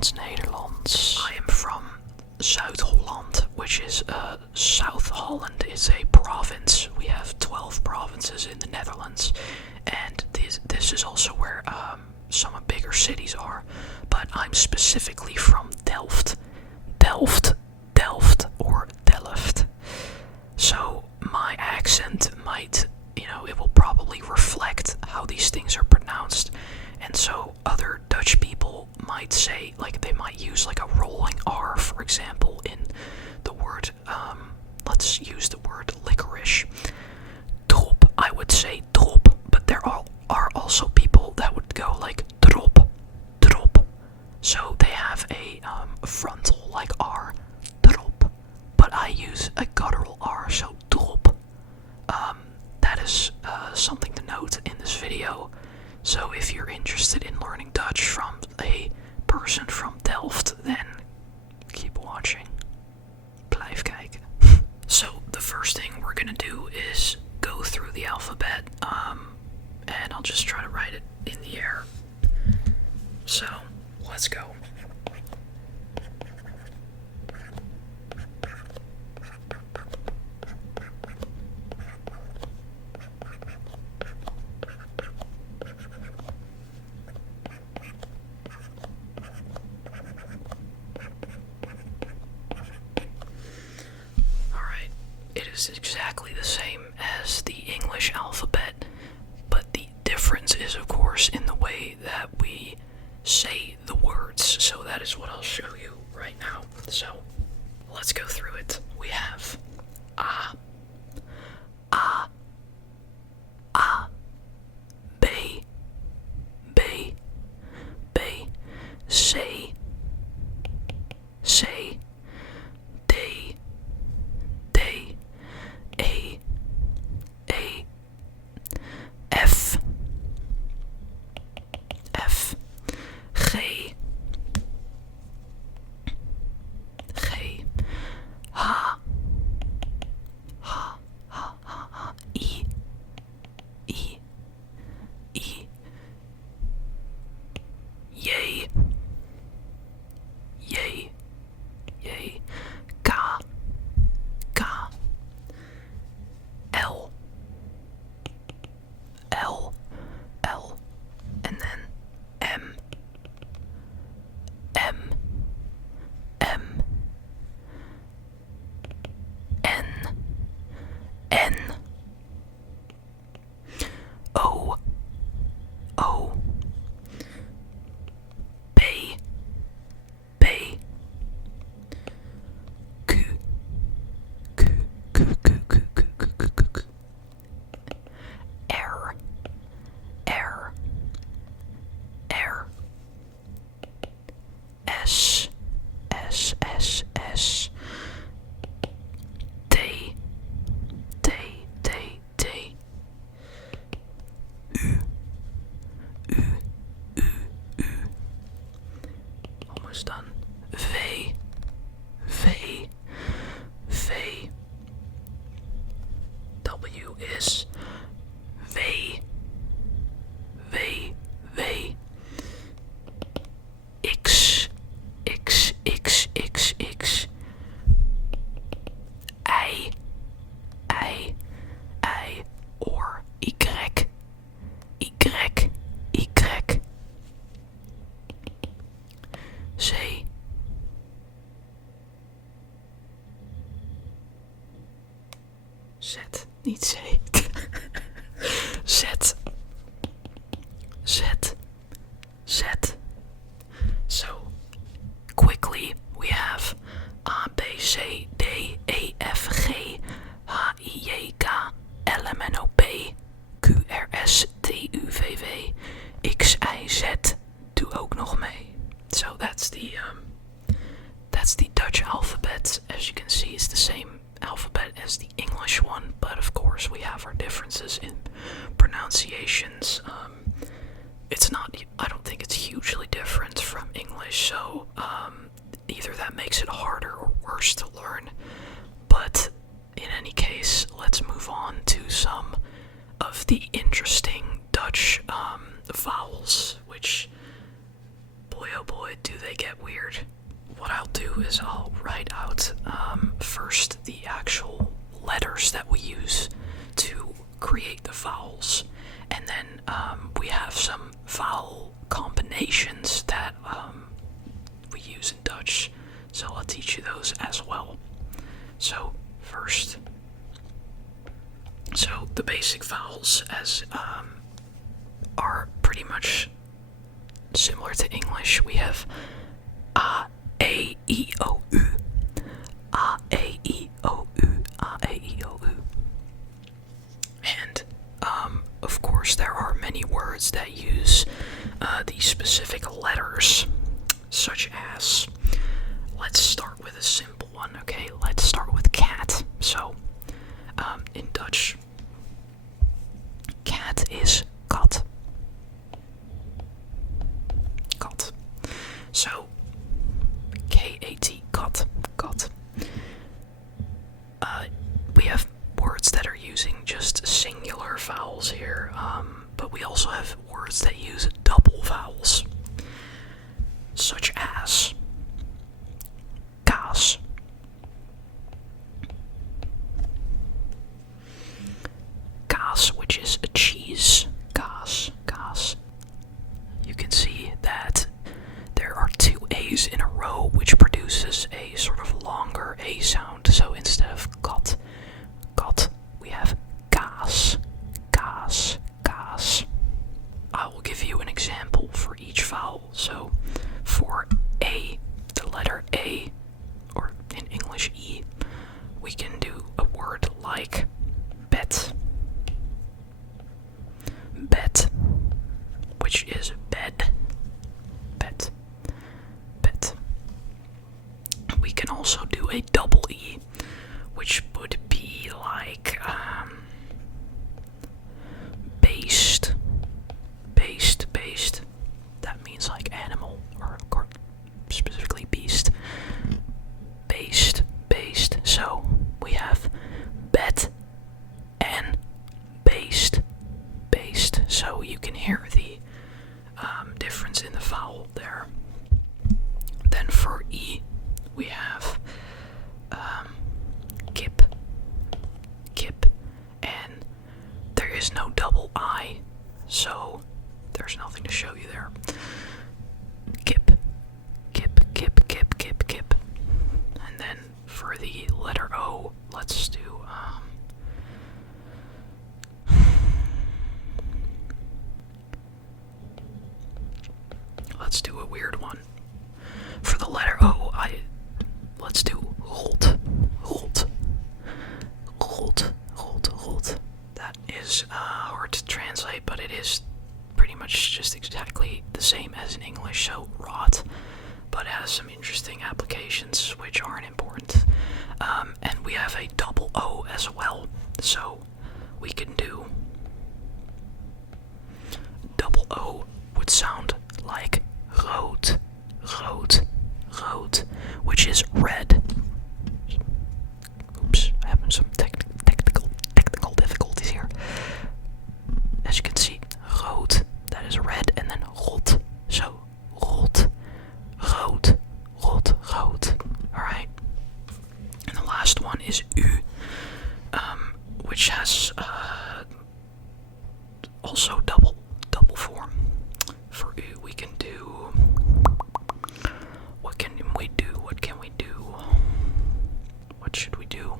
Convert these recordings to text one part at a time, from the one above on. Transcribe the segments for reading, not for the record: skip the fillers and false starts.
Nederlands. I am from Zuid-Holland, which is South Holland is a province. We have 12 provinces in the Netherlands, and this is also where some bigger cities are. But I'm specifically from Delft, or Delft. So my accent might, it will probably reflect how these things are pronounced. And so other Dutch people might say, like, they might use like a rolling R, for example, in the word, let's use the word licorice. Drop, I would say drop, but there are also people that would go like drop. So they have a frontal like R, drop, but I use a guttural R, so drop. That is something to note in this video. So if you're interested in learning Dutch from a person from Delft, then keep watching. Blijf kijken. So the first thing we're gonna do is go through the alphabet, and I'll just try to write it in the air. So let's go. It is exactly the same as the English alphabet, but the difference is, of course, in the way that we say the words. So that is what I'll show you right now. So let's go through it. We have A, A, A, B, B, B, C, C, D, D, A, F, F, G, G, H, H, H, H, I, I, I, J, J, J, K, K, L, L, L, and then M, M, M, N, N, O, O, P, P, Q, Q, Q, Q, Q, Q, Q, Q, Q, R, R, R, S, S, S, S, T, T, T, T, U, U, U, U, almost done, V, V, V, W is V, V, V, X, X, X, X, X, I, or Y, Y, Y, Z, Z, niet Z, Z, Z, Z. So, quickly, we have A, B, C, D, E, F, G, H, I, J, K, L, M, N, O, P, Q, R, S, T, U, V, W, X, Y, Z. Doe ook nog mee. So that's the Dutch alphabet. As you can see, it's the same alphabet as the English one, but of course we have our differences in pronunciations. It's not, I don't think it's hugely different from English, so either that makes it harder or worse to learn. But in any case, let's move on to some of the interesting Dutch vowels, which, boy oh boy, do they get weird. What I'll do is I'll write out first the actual letters that we use to create the vowels, and then we have some vowel combinations that we use in Dutch, so I'll teach you those as well. So first, so the basic vowels as are pretty much similar to English. We have A, E, I, O, U. A, E, I, O, U. A, E, I, O, U. And, of course, there are many words that use these specific letters, such as, let's start with a simple one, okay? Let's start with cat. So, in Dutch, cat is kat. Kat. So, K-A-T, kat, kat. We have words that are using just singular vowels here, but we also have words that use double vowels, such as kaas, kaas, which is a cheese, kaas, kaas. You can see that there are two A's in a row, which produces a sort of longer A sound. So instead of got, we have kaas, kaas, kaas. I will give you an example for each vowel. So for A, the letter A, or in English E, we can do a word like bet, bet, which is bed, bet, bet. We can also do a double E, which would be like based, based, based. That means like animal, or specifically beast. Based, based. So we have bet and based, based. So you can hear the difference in the vowel there. Then for E, we have kip, kip, and there is no double I, so there's nothing to show you there. Kip, kip, kip, kip, kip, kip. And then for the letter O, let's do let's do a weird one. For the letter O, let's do rolt, rolt, rolt, rolt, rolt. That is hard to translate, but it is pretty much just exactly the same as in English, so rot, but it has some interesting applications which aren't important. And we have a double O as well, so we can do double O would sound like rood, rood, rood, which is red. Oops, I'm having some technical difficulties here. As you can see, rood, that is red, and then rot, so rot, rood, rot, rood. Alright. And the last one is U, which has also double form. For U, we can do. What can we do? What can we do? What should we do?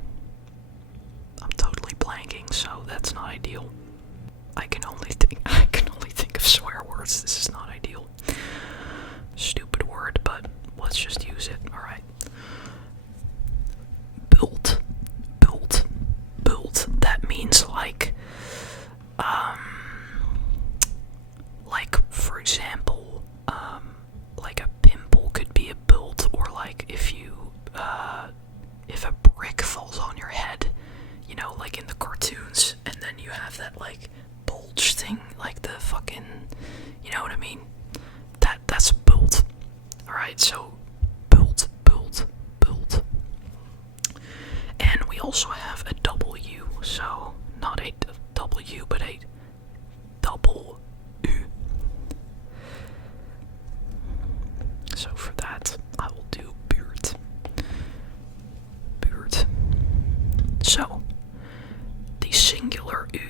I'm totally blanking, so that's not ideal. I can only think of swear words. This is not ideal. Stupid word, but let's just use it. Alright. Built. Built. Built. That means like for example, like a pimple could be a built, or like if a brick falls on your head, you know, like in the cartoons, and then you have that like bulge thing, like the fucking, you know what I mean? That's built. Alright, so built, built, built. And we also have a W, so not a W, but a double U. So for that, I will do buurt. Buurt. So, the singular u,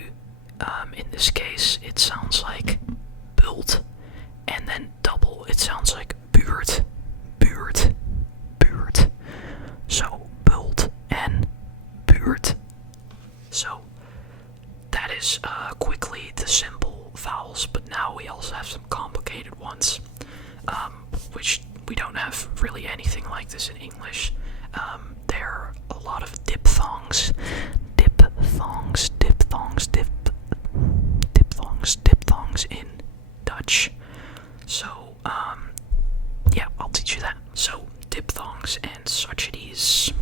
in this case, it sounds like bult, and then double, it sounds like buurt, buurt, buurt. So, bult and buurt. So, that is quickly the simple vowels, but now we also have some complicated ones, which we don't have really anything like this in English. There are a lot of diphthongs, diphthongs, diphthongs, diphthongs, diphthongs in Dutch. So, yeah, I'll teach you that. So, diphthongs and suchities,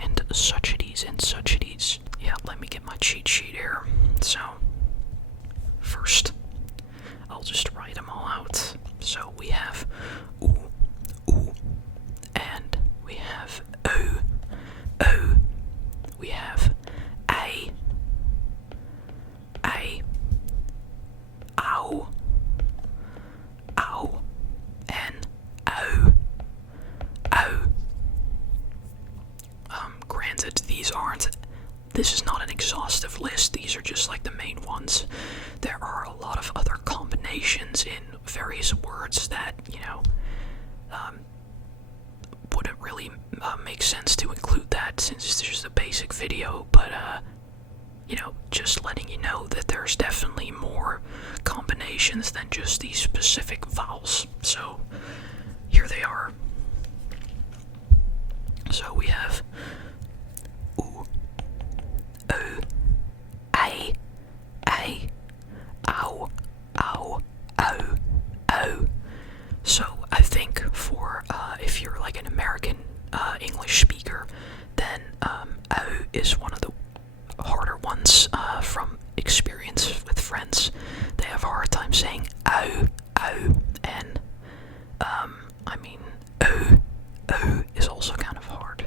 and suchities, and suchities. Yeah, let me get my cheat sheet here. So, first, I'll just write them all out. So, we have oo, oo, and we have o, o. We have a, ow, ow, and o, o. Granted, this is not an exhaustive list, these are just like the main ones. There are a lot of other combinations in various words that, wouldn't really make sense to include that since it's just a basic video, but, just letting you know that there's definitely more combinations than just these specific vowels. So, here they are. So we have oo, o, a, ow, ow, o, o. So I think for if you're like an American English speaker, then o is one of the harder ones from experience with friends. They have a hard time saying o, and o is also kind of hard.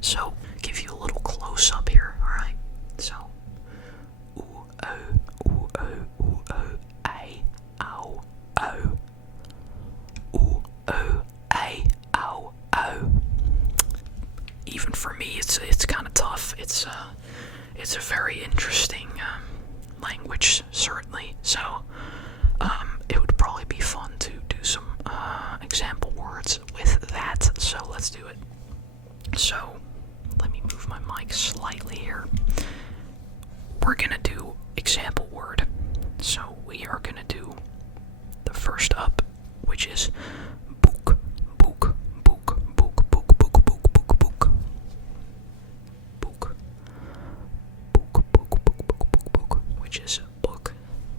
So, give you a little close up here, alright? So, ooh, oh, a, ow, o. Ooh, oh, a, ow, o. Even for me, it's kind of tough. It's a very interesting language, certainly. So, it would probably be fun to do some example words with that. So let's do it. So, let me move my mic slightly here. We're gonna do example word. So we are gonna do the first up, which is book, book, book, book, book, book, book, book, book. Book. Book, book, book, book, book, book, which is book.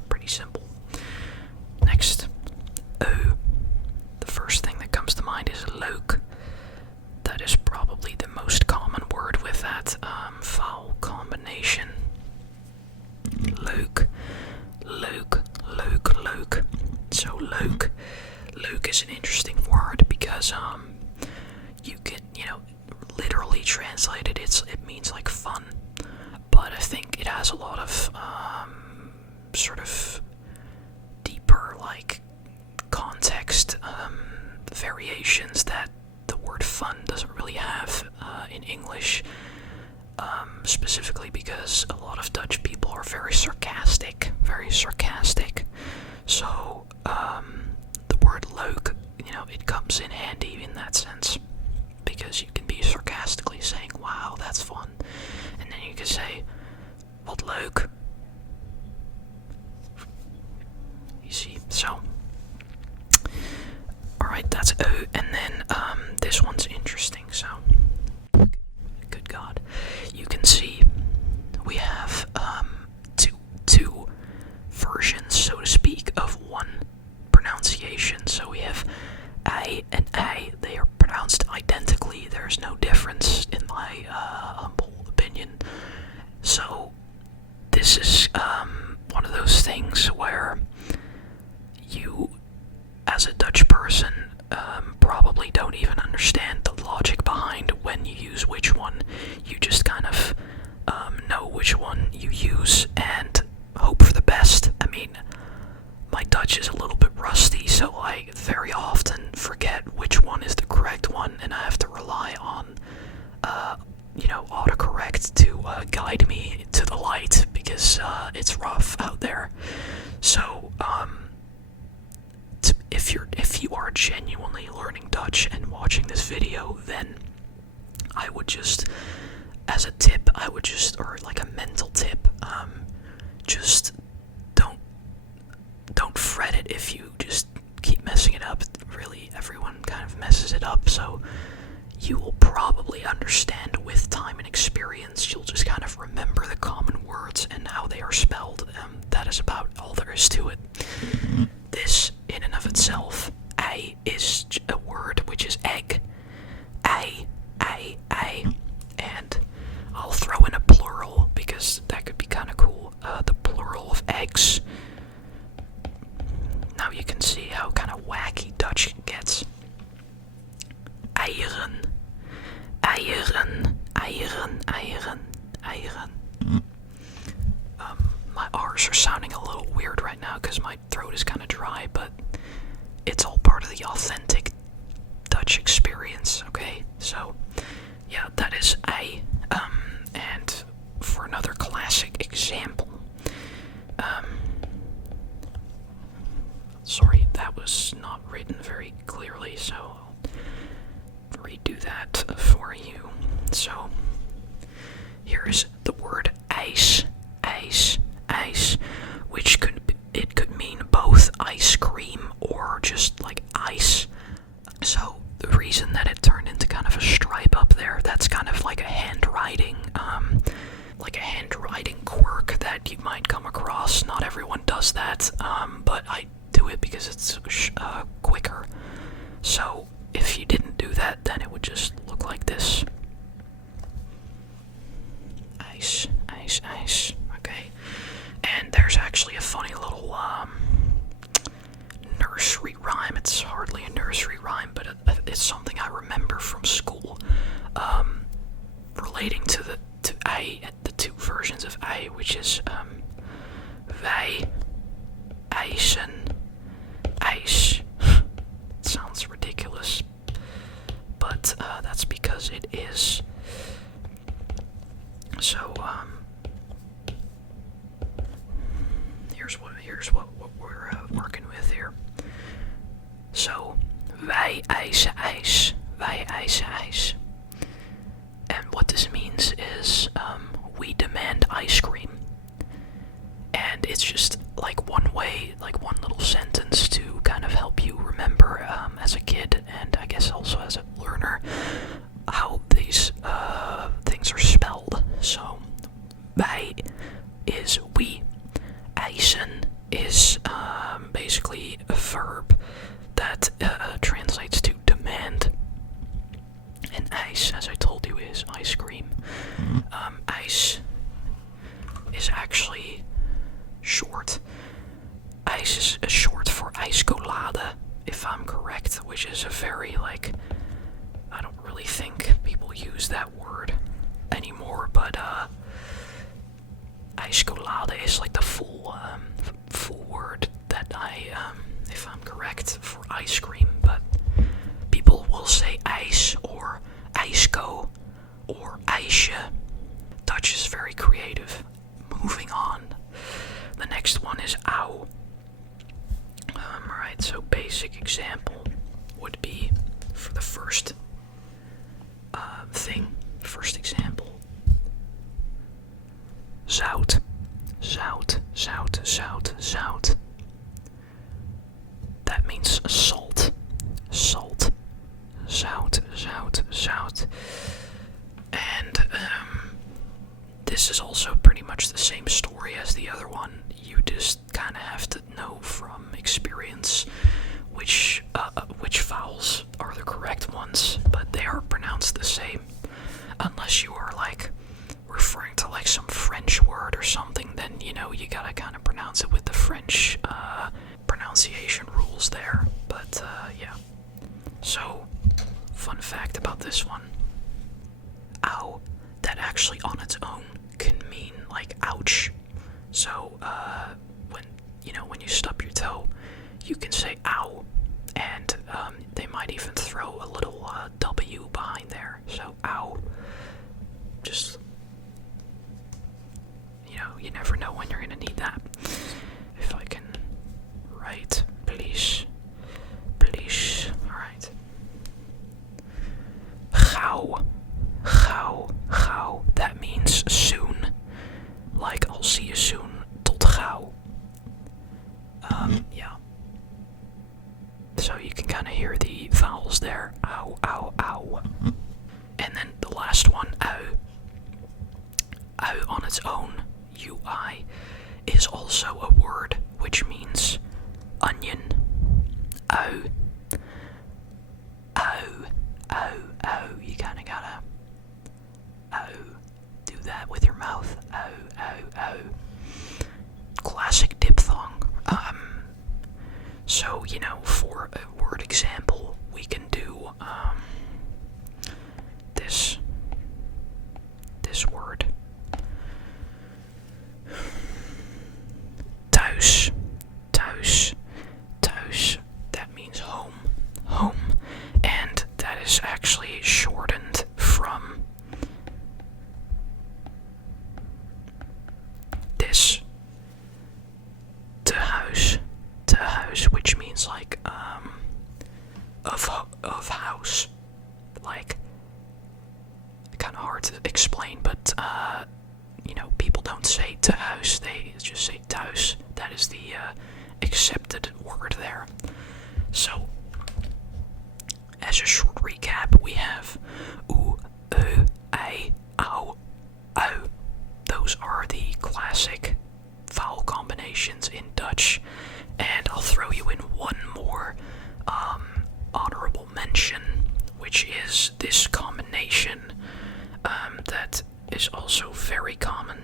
Pretty simple. Next, o. The first thing that comes to mind is look. That is probably the most common word with that vowel combination. Look, look, look, look. So look is an interesting word because you can, literally translated it means like fun, but I think it has a lot of sort of deeper like context variations that the word fun doesn't really have in English, specifically because a lot of Dutch people are very sarcastic. So the word leuk, it comes in handy in that sense, because you can be sarcastically saying, wow, that's fun, and then you can say, wat leuk. You see, so, alright, that's O, and then this one's interesting, so, good God, you can see we have two versions, so to speak, of one pronunciation. So we have A and A, they are pronounced identically, there's no difference in my humble opinion. So this is one of those things where you, as a Dutch person, probably don't even understand the logic behind when you use which one. You just kind of know which one you use and hope for the best. I mean, my Dutch is a little bit rusty, so I very often forget one, and I have to rely on, autocorrect to guide me to the light because it's rough out there. So, if you are genuinely learning Dutch and watching this video, then I would just, as a tip, or like a mental tip, just don't fret it if you just keep messing it up. Really, everyone kind of messes it up, so you will probably understand with time and experience. You'll just kind of remember the common words and how they are spelled. That is about all there is to it. This, in and of itself, a is a word which is egg. A. And I'll throw in a plural because that could be kind of cool. The plural of eggs. Now you can see how kind of wacky Dutch gets. Eieren. My R's are sounding a little weird right now because my throat is kind of dry, but it's all part of the authentic Dutch experience, okay? So, yeah, that is a. And for another classic example, sorry, that was not written very clearly, so I'll redo that for you. So, here's the word ijs, which could mean both ice cream or just like ice. So the reason that it turned into kind of a stripe up there, that's kind of like a handwriting quirk that you might come across. Not everyone does that, but I do it because it's quicker. So if you didn't do that, then it would just look like this. Ice. Okay. And there's actually a funny little nursery rhyme. It's hardly a nursery rhyme, but it's something I remember from school, relating to the two versions of I, which is wij eisen ijs. It sounds ridiculous, but that's because it is. So here's what we're working with here. So wij eisen ijs, and what this means is we demand ice cream, and it's just like one little sentence to kind of help you remember as a kid, and I guess also as a learner, how these things are spelled. So wij is we, eisen is basically a verb that translates to demand, and ijs, as I told you, is ice cream. Ijs is actually short. Ijs is short for ijskolade, if I'm correct, which is a very, I don't really think people use that word anymore, but ijskolade is like the full word that if I'm correct, for ice cream, but people will say ijs or ijsko or ijsje. Dutch is very creative. Moving on. The next one is au. Alright, so basic example would be for the first first example. Zout. That means salt. Zout. And this is also pretty much the same story as the other one. You just kind of have to know from experience which vowels are the correct ones, but they are pronounced the same. Unless you are referring to some French word or something, then you gotta kind of pronounce it with the French pronunciation rules there. But yeah. So, fun fact about this one. Ow, that actually on its own can mean ouch. So when you stub your toe, you can say ow, and they might even throw a little W ow. Just, you never know when you're gonna need that. If I can write, please. Alright. Gauw. That means soon. Like, I'll see you soon. Tot gauw. Yeah. So you can kind of hear the vowels there. Ow, ow, ow. And then the last one, ow. Ow on its own, UI, is also a word which means onion. Ow. Ow. You kind of gotta, do that with your mouth. Ow. Classic diphthong. So, for a word example, we can do, this word. Thuis. That means home. And that is actually shortened from this. Te huis, which means like, of house. Like, kind of hard to explain, but, people don't say te huis, they just say thuis. That is the, accepted word there. So, as a short recap, we have oe, ei, ow, ow. Those are the classic vowel combinations in Dutch, and I'll throw you in one more honorable mention, which is this combination that is also very common.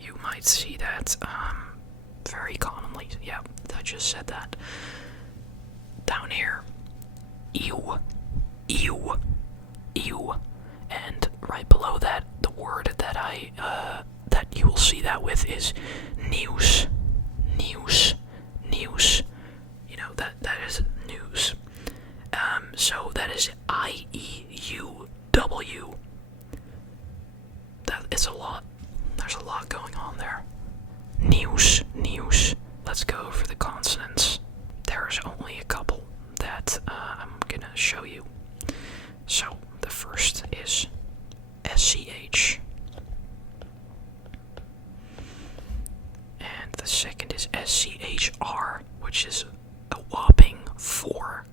You might see that very commonly. Yeah, I just said that. Down here, eeuw. And right below that, the word that that you will see that with is nieuws. That is news. So that is IEUW. That is a lot. There's a lot going on there. Nieuws. Let's go for the consonants. There's only a couple that I'm gonna show you. So the first is SCH. And the second is SCHR, which is a whopping four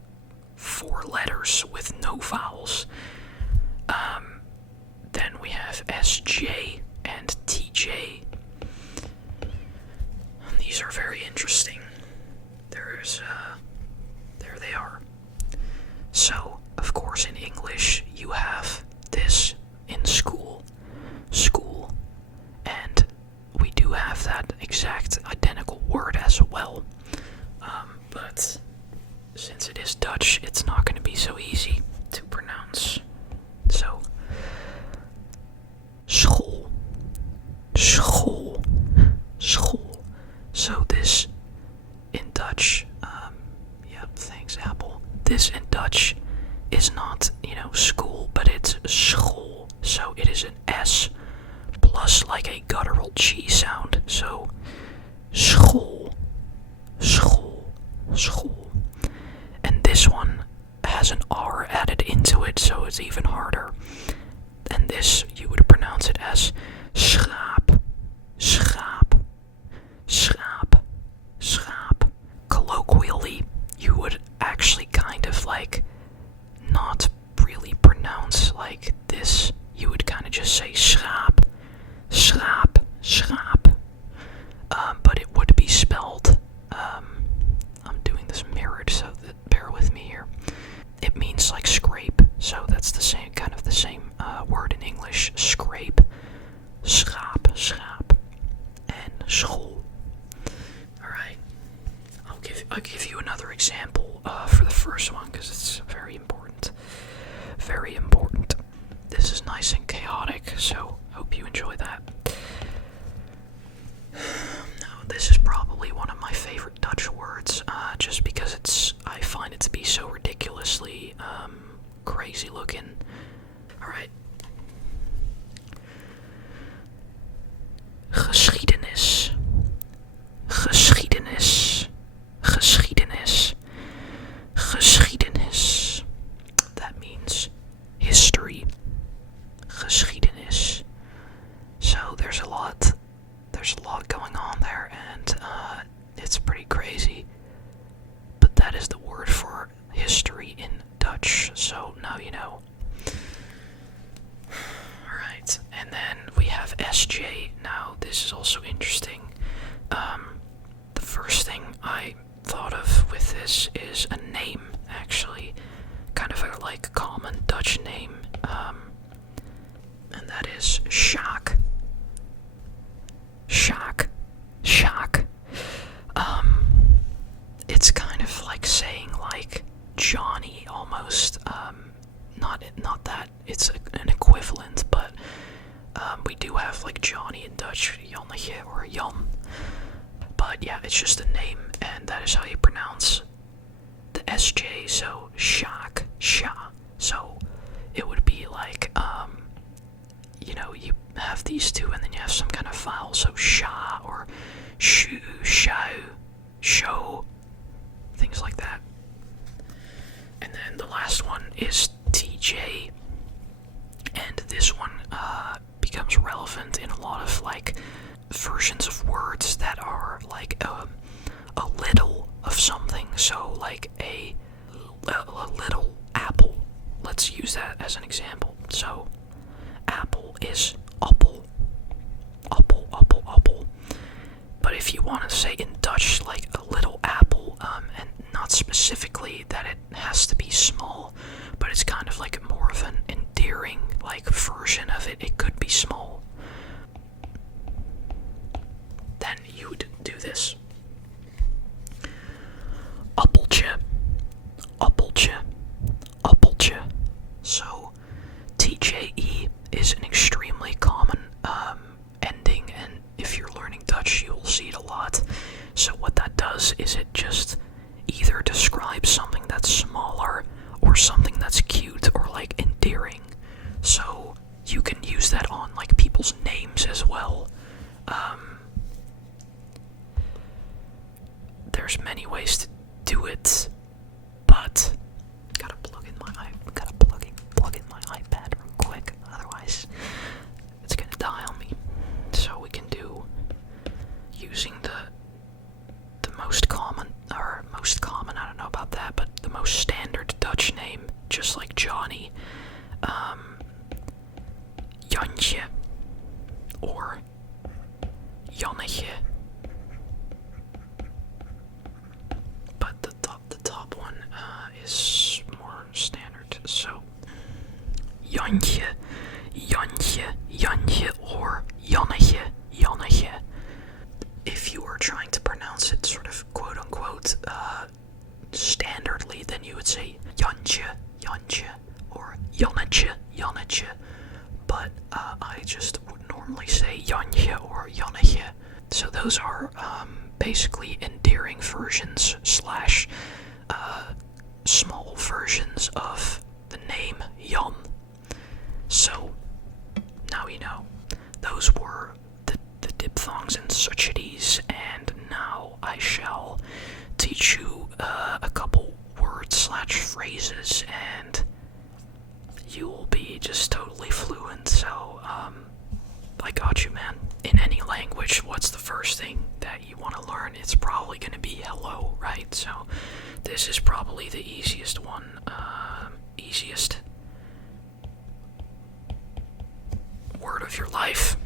letters with no vowels. Then we have SJ and TJ. These are very interesting. There they are. So, of course, in English, you have this in school, and we do have that exact identical word as well. But since it is Dutch, it's not going to be so easy to pronounce. So, school. So this in Dutch, thanks Apple. This in Dutch is not, school, but it's school. So it is an S plus like a guttural G sound. So, school. And this one has an R added into it, so it's even harder. And this, you would pronounce it as schaap. Colloquially, you would actually kind of like not really pronounce like this. You would kind of just say schaap. But it would be spelled, I'm doing this mirrored, so bear with me here. It means like scrape, so that's the same word in English, scrape, schaap, and school. Alright, I'll give you another example for the first one, because it's very important. This is nice and chaotic, so hope you enjoy that. Now, this is probably one of my favorite Dutch words, just because I find it to be so ridiculously crazy looking. Alright. Geschiedenis. Geschiedenis. Geschiedenis. Geschiedenis. That means history. Geschiedenis. So there's a lot going on there, and it's pretty crazy. But that is the word for history in Dutch, so now you know. Alright, and then we have SJ. Now, this is also interesting. The first thing I thought of with this is a name, actually. Kind of a, like, common Dutch name. And that is Sjaak. Sjaak. Sjaak. It's kind of like saying, like, Johnny, almost. Not that it's an equivalent, but we do have, like, Johnny in Dutch, Jannetje or Jan. But yeah, it's just a name, and that is how you pronounce the SJ, so Sjaak, Sja. So it would be like, you have these two, and then you have some kind of vowel, so Sha or Shu, Shao, Show, things like that. And then the last one is TJ, and this one becomes relevant in a lot of, like, versions of words that are like a little of something. So like a little apple. Let's use that as an example. So apple is appel. Appel, appel, appel. But if you want to say in Dutch, like, a little apple, and not specifically that it has to be small, but it's kind of like more of an endearing, like, version of it. It could be small. Then you would do this. Appeltje. Appeltje. Appeltje. So TJE is an extremely common ending, and if you're learning Dutch, you'll see it a lot. So what that does is it just either describes something that's smaller or something that's cute or, like, endearing. So you can use that on, like, people's names as well. There's many ways to do it, but gotta plug in my iPad real quick, otherwise it's gonna die on me. So we can do using the most common, I don't know about that, but the most standard Dutch name, just like Johnny, Jantje or Jannetje. But the top one is more standard. So Jantje, Jantje, Jantje, or Jannetje, Jannetje. If you were trying to pronounce it sort of quote unquote standardly, then you would say Jantje, Jantje, or Jannetje, Jannetje. But I just would normally say Jantje or Jannetje. So those are basically endearing versions slash small versions of the name Jan. So now you know. Those were the diphthongs and suchities, and now I shall teach you a couple words slash phrases, and you will be just totally fluent. So I got you, man. In any language, what's the first thing that you want to learn? It's probably going to be hello, right? So this is probably the easiest one. Easiest word of your life.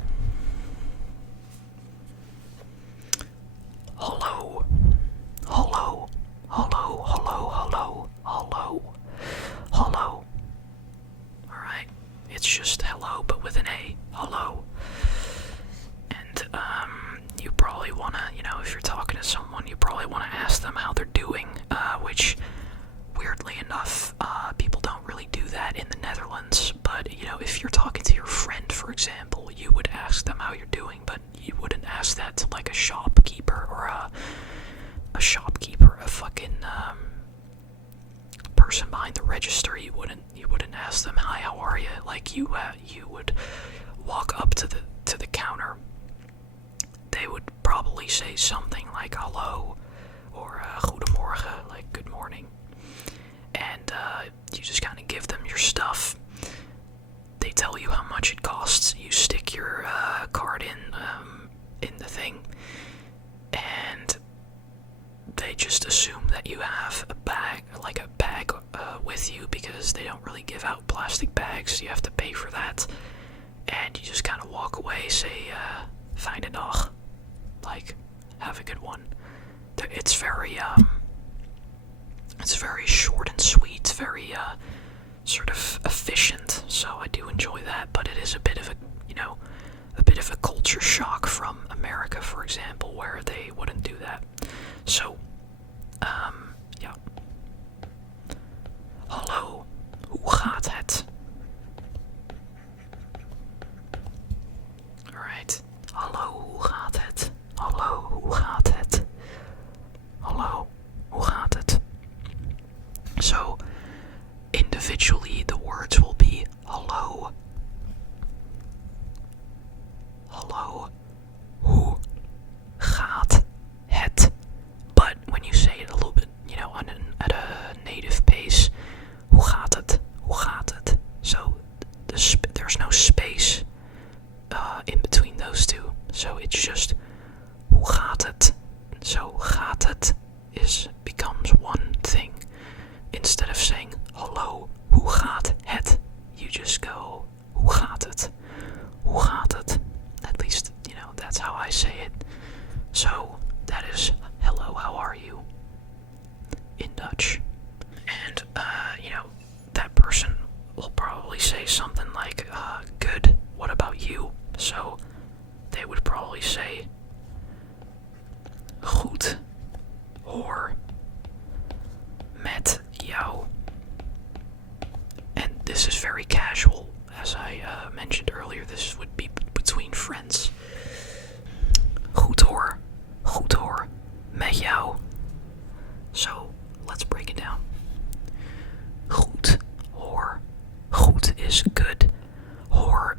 Hello. Hello. Hello. Hello. Hello. Hello. Hello. Alright. It's just hello, but with an A. Hello. And, you probably want to, if you're talking to someone, you probably want to ask them how they're doing, which, weirdly enough, people don't really do that in the Netherlands. But, if you're talking to your friend, for example, you would shopkeeper, a fucking person behind the register, you wouldn't ask them, "Hi, how are you?" Like you would walk up to the counter. They would probably say something like "hello" or "goedemorgen," like "good morning," and you just kind of give them your stuff. They tell you how much it costs. You stick your card in the thing, and they just assume that you have a bag with you, because they don't really give out plastic bags. You have to pay for that, and you just kind of walk away, say "fijne dag," like "have a good one." It's very short and sweet, very sort of efficient. So I do enjoy that, but it is a bit of a culture shock from America, for example, where they wouldn't do that. So, ja. Hallo, hoe gaat het? Alright. Hallo, hoe gaat het? Hallo, hoe gaat het? Hallo, hoe gaat het? So, individually, the words will be hallo. Hallo, hoe gaat het? But when you say it a little bit, at a native pace, hoe gaat het? Hoe gaat het? So there's no space in between those two. So it's just hoe gaat het? So gaat het becomes one thing. Instead of saying hallo, hoe gaat het? You just go hoe gaat het? Hoe gaat het? At least, that's how I say it. So that is hello, how are you? In Dutch. And, that person will probably say something like, good, what about you? So they would probably say, goed, hoor, met jou. And this is very casual, as I mentioned earlier. This would be between friends. Goed hoor, met jou. So let's break it down. Goed hoor. Goed is good. Hoor,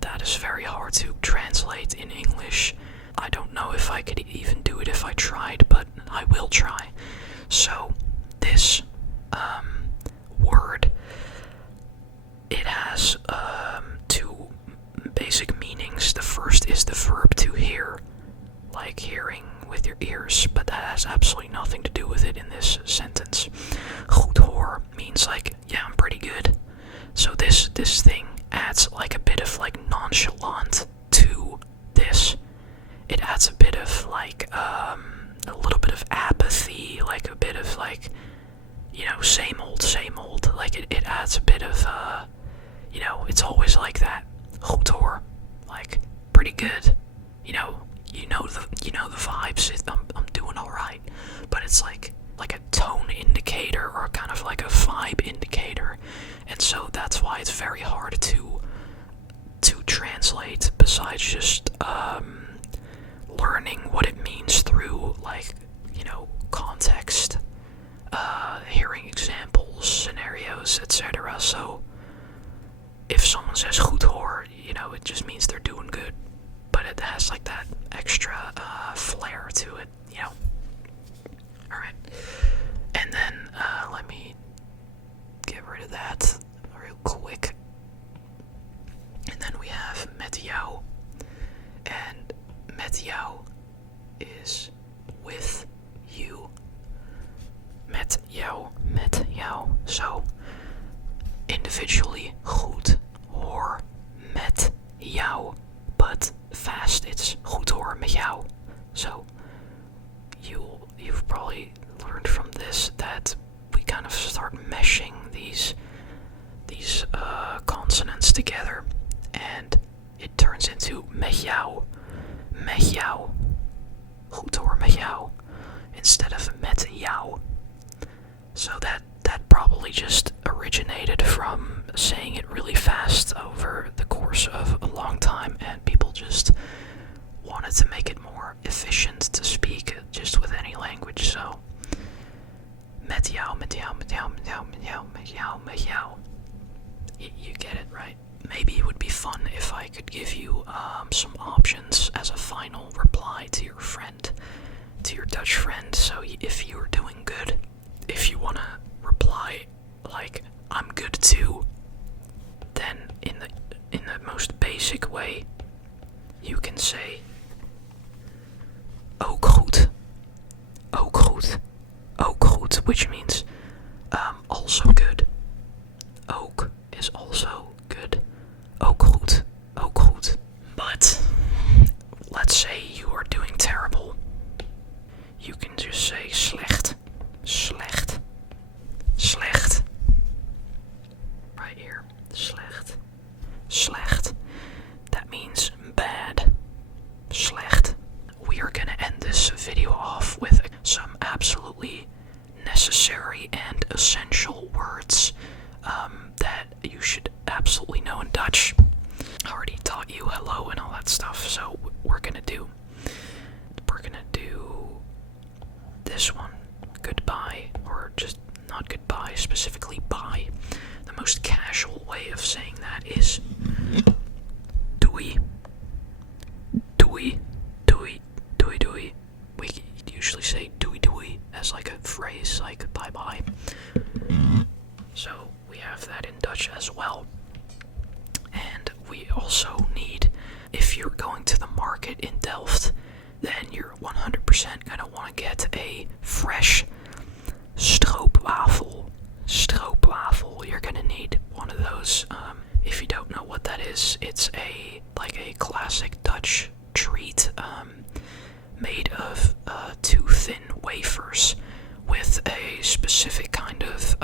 that is very hard to translate in English. I don't know if I could even do it if I tried, but I will try. So this word, it has two basic meanings. The first is the verb to hear, like hearing with your ears, but that has absolutely nothing to do with it in this sentence. Goed hoor means like, yeah, I'm pretty good. So this thing adds like a bit of like nonchalant to this. It adds a bit of like a little bit of apathy, like a bit of like, same old. Like it adds a bit of it's always like that. Goed hoor, like pretty good. You know the vibes. I'm doing all right, but it's like a tone indicator or kind of like a vibe indicator, and so that's why it's very hard to translate. Besides just learning what it means through like context, hearing examples, scenarios, etc. So if someone says goed hoor, it just means they're doing good, but it has like that extra flair to it, Alright. And then let me get rid of that real quick. And then we have met jou. And met jou is with you. Met jou. So individually goed hoor met jou, but fast it's goed hoor met jou. So you've probably learned from this that we kind of start meshing these consonants together, and it turns into met jou, goed hoor met jou, instead of met jou. So that probably just originated from saying it really fast over the course of a long time, and people just wanted to make it more efficient to speak just with any language. nou met jou? You get it, right? Maybe it would be fun if I could give you some options as a final reply to your friend, to your Dutch friend. So if you were doing good, if you want to reply like, I'm good too, then in the most basic way, you can say, ook goed, ook goed, ook goed, which means also good. Ook is also good. Ook goed, ook goed. But let's say you are doing terrible. You can just say slecht, slecht, slecht. Right here, slecht, slecht. That means bad, slecht. We are gonna end this video off with some absolutely necessary and essential words that you should absolutely know in Dutch. I already taught you hello and all that stuff, so we're gonna do this one, goodbye, or just not goodbye, specifically bye. The most casual way of saying that is doei, doei, doei, doei, doei. We usually say doei doei as like a phrase, like bye bye. So we have that in Dutch as well. And we also need, if you're going to the market in Delft, then you're 100% gonna want to get a fresh stroopwafel. Stroopwafel. You're gonna need one of those. If you don't know what that is, it's a classic Dutch treat made of two thin wafers with a specific kind of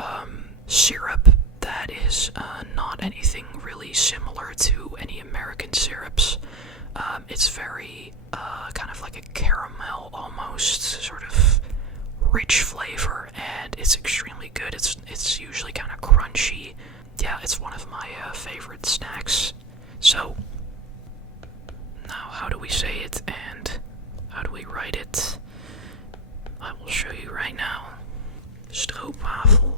syrup that is not anything really similar to any American syrups. It's very kind of like a caramel almost sort of rich flavor, and it's extremely good. It's usually kind of crunchy. Yeah, it's one of my favorite snacks. So now how do we say it and how do we write it? I will show you right now. Stroopwafel,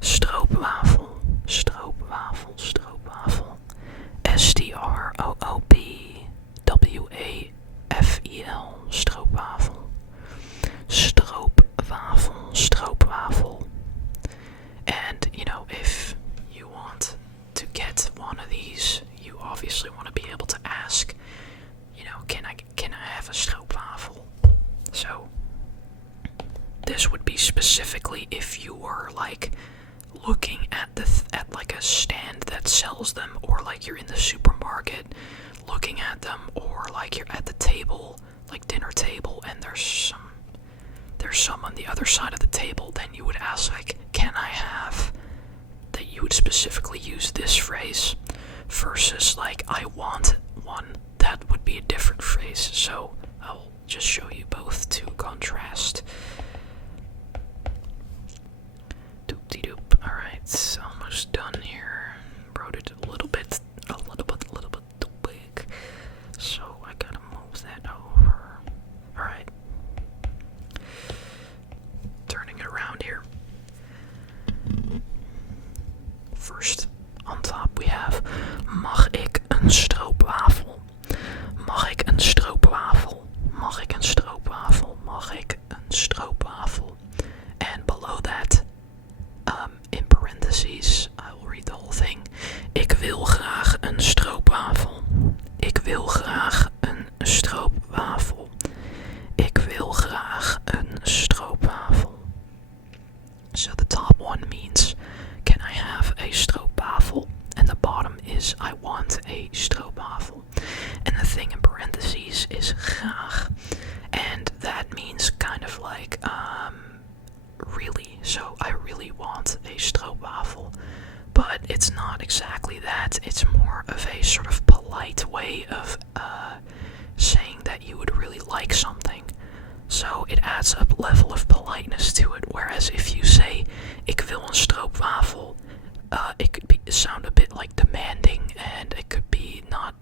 stroopwafel, stroopwafel, stroopwafel. Stroopwafel, stroopwafel. Stroopwafel, stroopwafel. And, you know, if you want to get one of these, you obviously want to be able to ask, you know, can I have a stroopwafel? So this would be specifically if you were like looking at like a stand that sells them, or like you're in the supermarket looking at them, or like you're at the table, like dinner table, and there's some on the other side of the table. Then you would ask like, can I have? That you would specifically use this phrase versus like, I want one. That would be a different phrase. So I'll just show you both to contrast. Doop-de-doop. Alright, almost done here. Wrote it a little bit too big. So I gotta move that over. Alright. Turning it around here. First, on top we have, mag ik een stroopwafel? Mag ik een stroopwafel? Mag ik een stroopwafel? Mag ik een stroopwafel? And below that, in parentheses, I will read the whole thing. Ik wil graag een stroopwafel. Ik wil graag een stroopwafel. Ik wil graag een stroopwafel. So the top one means, can I have a stroopwafel? And the bottom is, I want a stroopwafel. And the thing in parentheses is graag. And that means kind of like, really. So I really want a stroopwafel. But it's not exactly that. It's more of a sort of polite way of saying that you would really like something. So it adds a level of politeness to it. Whereas if you say, ik wil een stroopwafel, it could sound a bit like demanding, and it could be not,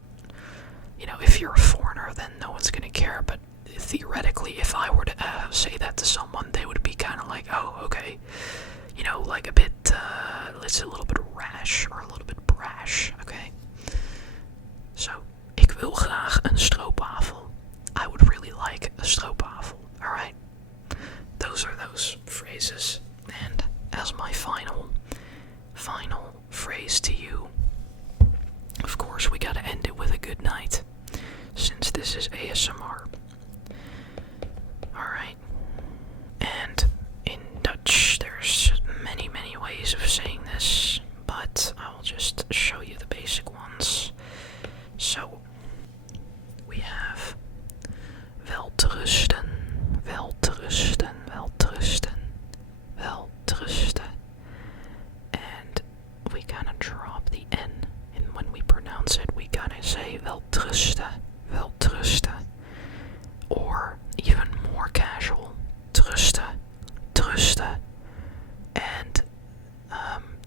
you know, if you're a foreigner, then no one's gonna care. But theoretically, if I were to say that to someone, they would be kind of like, oh, okay, like a bit, let's say a little bit rash or a little bit brash, okay? So, ik wil graag een stroopwafel. I would really like a stroopwafel, alright? Those are those phrases. And as my final phrase to you, of course, we gotta end it with a good night, since this is ASMR. Alright. And in Dutch, there's many ways of saying this, but I will just show you the basic ones. So, we have welterusten, welterusten, welterusten, welterusten. And we kind of drop the N, and when we pronounce it, we kind of say welterusten, welterusten. Or even more casual, trusten, trusten. And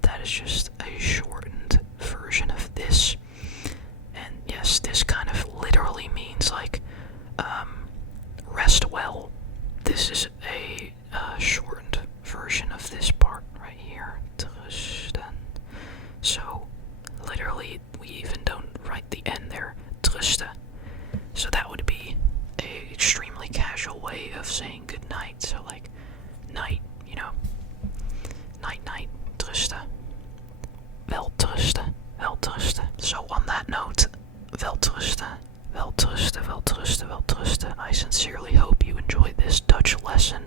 that is just a shortened version of this. And yes, this kind of literally means like rest well. This is a shortened version of this part right here, trusten. So literally, we even don't write the N there, trusten. So that would be a extremely casual way of saying good night. So like night, night, trusten, welterusten, welterusten. So on that note, welterusten, welterusten, welterusten, welterusten. I sincerely hope you enjoyed this Dutch lesson,